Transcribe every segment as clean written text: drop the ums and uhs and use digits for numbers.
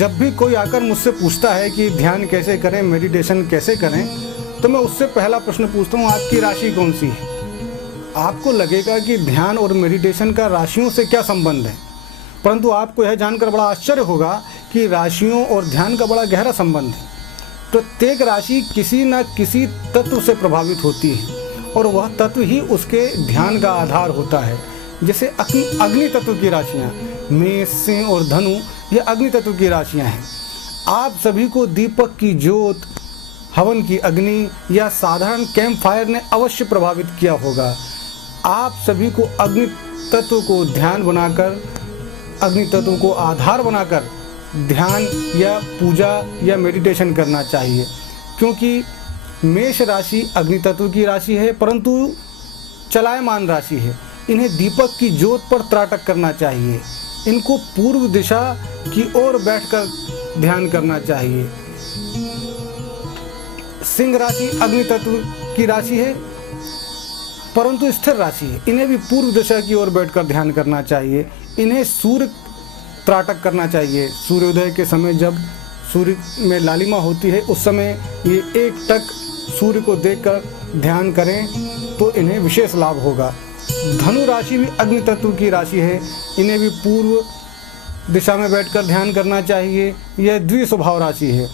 जब भी कोई आकर मुझसे पूछता है कि ध्यान कैसे करें, मेडिटेशन कैसे करें, तो मैं उससे पहला प्रश्न पूछता हूँ, आपकी राशि कौन सी है। आपको लगेगा कि ध्यान और मेडिटेशन का राशियों से क्या संबंध है, परंतु आपको यह जानकर बड़ा आश्चर्य होगा कि राशियों और ध्यान का बड़ा गहरा संबंध है। प्रत्येक राशि किसी न किसी तत्व से प्रभावित होती है और वह तत्व ही उसके ध्यान का आधार होता है। जैसे अग्नि तत्व की राशियाँ, मेष, सिंह और धनु, ये अग्नि तत्व की राशियाँ हैं। आप सभी को दीपक की ज्योत, हवन की अग्नि या साधारण कैंप फायर ने अवश्य प्रभावित किया होगा। आप सभी को अग्नि तत्व को ध्यान बनाकर, अग्नि तत्व को आधार बनाकर ध्यान या पूजा या मेडिटेशन करना चाहिए, क्योंकि मेष राशि अग्नि तत्व की राशि है परंतु चलायमान राशि है। इन्हें दीपक की ज्योत पर त्राटक करना चाहिए। इनको पूर्व दिशा की ओर बैठकर ध्यान करना चाहिए। सिंह राशि अग्नि तत्व की राशि है परंतु स्थिर राशि है। इन्हें भी पूर्व दिशा की ओर बैठकर ध्यान करना चाहिए। इन्हें सूर्य त्राटक करना चाहिए। सूर्योदय के समय जब सूर्य में लालिमा होती है उस समय ये एक टक सूर्य को देखकर ध्यान करें तो इन्हें विशेष लाभ होगा। धनु राशि भी अग्नि तत्व की राशि है। इन्हें भी पूर्व दिशा में बैठकर ध्यान करना चाहिए। यह द्विस्वभाव राशि है,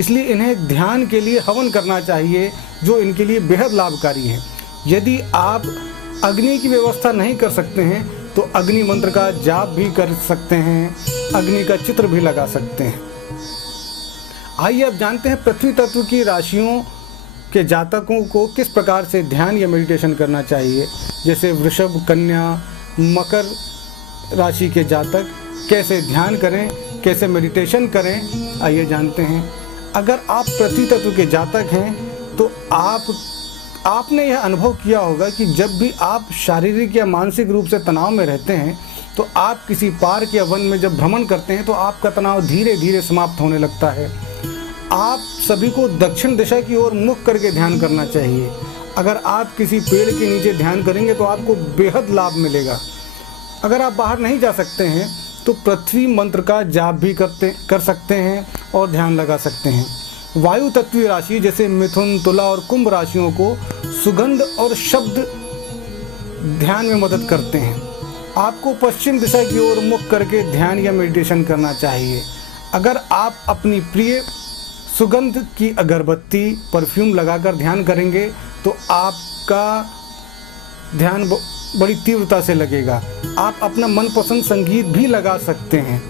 इसलिए इन्हें ध्यान के लिए हवन करना चाहिए जो इनके लिए बेहद लाभकारी है। यदि आप अग्नि की व्यवस्था नहीं कर सकते हैं तो अग्नि मंत्र का जाप भी कर सकते हैं, अग्नि का चित्र भी लगा सकते हैं। आइए अब जानते हैं पृथ्वी तत्व की राशियों के जातकों को किस प्रकार से ध्यान या मेडिटेशन करना चाहिए। जैसे वृषभ, कन्या, मकर राशि के जातक कैसे ध्यान करें, कैसे मेडिटेशन करें, आइए जानते हैं। अगर आप पृथ्वी तत्व के जातक हैं तो आपने यह अनुभव किया होगा कि जब भी आप शारीरिक या मानसिक रूप से तनाव में रहते हैं तो आप किसी पार्क या वन में जब भ्रमण करते हैं तो आपका तनाव धीरे धीरे समाप्त होने लगता है। आप सभी को दक्षिण दिशा की ओर मुख करके ध्यान करना चाहिए। अगर आप किसी पेड़ के नीचे ध्यान करेंगे तो आपको बेहद लाभ मिलेगा। अगर आप बाहर नहीं जा सकते हैं तो पृथ्वी मंत्र का जाप भी कर सकते हैं और ध्यान लगा सकते हैं। वायु तत्वीय राशि जैसे मिथुन, तुला और कुंभ राशियों को सुगंध और शब्द ध्यान में मदद करते हैं। आपको पश्चिम दिशा की ओर मुख करके ध्यान या मेडिटेशन करना चाहिए। अगर आप अपनी प्रिय सुगंध की अगरबत्ती, परफ्यूम लगाकर ध्यान करेंगे तो आपका ध्यान बड़ी तीव्रता से लगेगा। आप अपना मनपसंद संगीत भी लगा सकते हैं।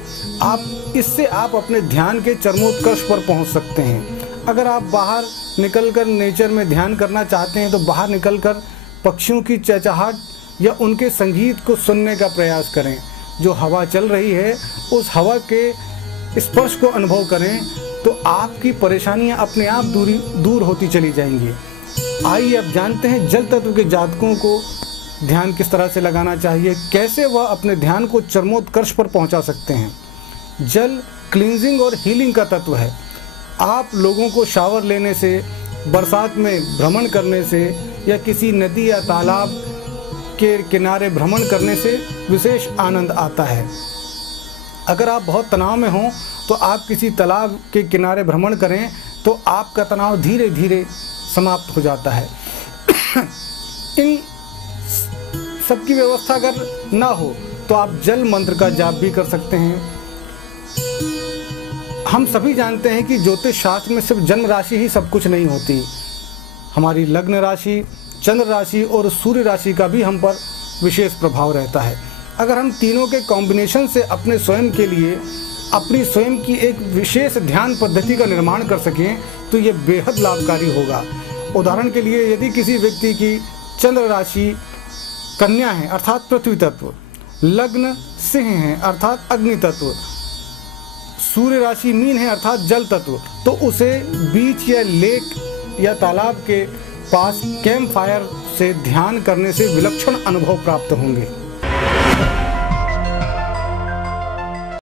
इससे आप अपने ध्यान के चरमोत्कर्ष पर पहुंच सकते हैं। अगर आप बाहर निकलकर नेचर में ध्यान करना चाहते हैं तो बाहर निकलकर पक्षियों की चहचहाट या उनके संगीत को सुनने का प्रयास करें। जो हवा चल रही है उस हवा के स्पर्श को अनुभव करें तो आपकी परेशानियां अपने आप दूर होती चली जाएंगी। आइए अब जानते हैं जल तत्व के जातकों को ध्यान किस तरह से लगाना चाहिए, कैसे वह अपने ध्यान को चरमोत्कर्ष पर पहुंचा सकते हैं। जल क्लींजिंग और हीलिंग का तत्व है। आप लोगों को शावर लेने से, बरसात में भ्रमण करने से या किसी नदी या तालाब के किनारे भ्रमण करने से विशेष आनंद आता है। अगर आप बहुत तनाव में हों तो आप किसी तालाब के किनारे भ्रमण करें तो आपका तनाव धीरे धीरे समाप्त हो जाता है। इन सबकी व्यवस्था अगर ना हो तो आप जल मंत्र का जाप भी कर सकते हैं। हम सभी जानते हैं कि ज्योतिष शास्त्र में सिर्फ जन्म राशि ही सब कुछ नहीं होती। हमारी लग्न राशि, चंद्र राशि और सूर्य राशि का भी हम पर विशेष प्रभाव रहता है। अगर हम तीनों के कॉम्बिनेशन से अपने स्वयं के लिए अपनी स्वयं की एक विशेष ध्यान पद्धति का निर्माण कर सकें तो ये बेहद लाभकारी होगा। उदाहरण के लिए यदि किसी व्यक्ति की चंद्र राशि कन्या है अर्थात पृथ्वी तत्व, लग्न सिंह है अर्थात अग्नि तत्व, सूर्य राशि मीन है अर्थात जल तत्व, तो उसे बीच या लेक या तालाब के पास कैंप फायर से ध्यान करने से विलक्षण अनुभव प्राप्त होंगे।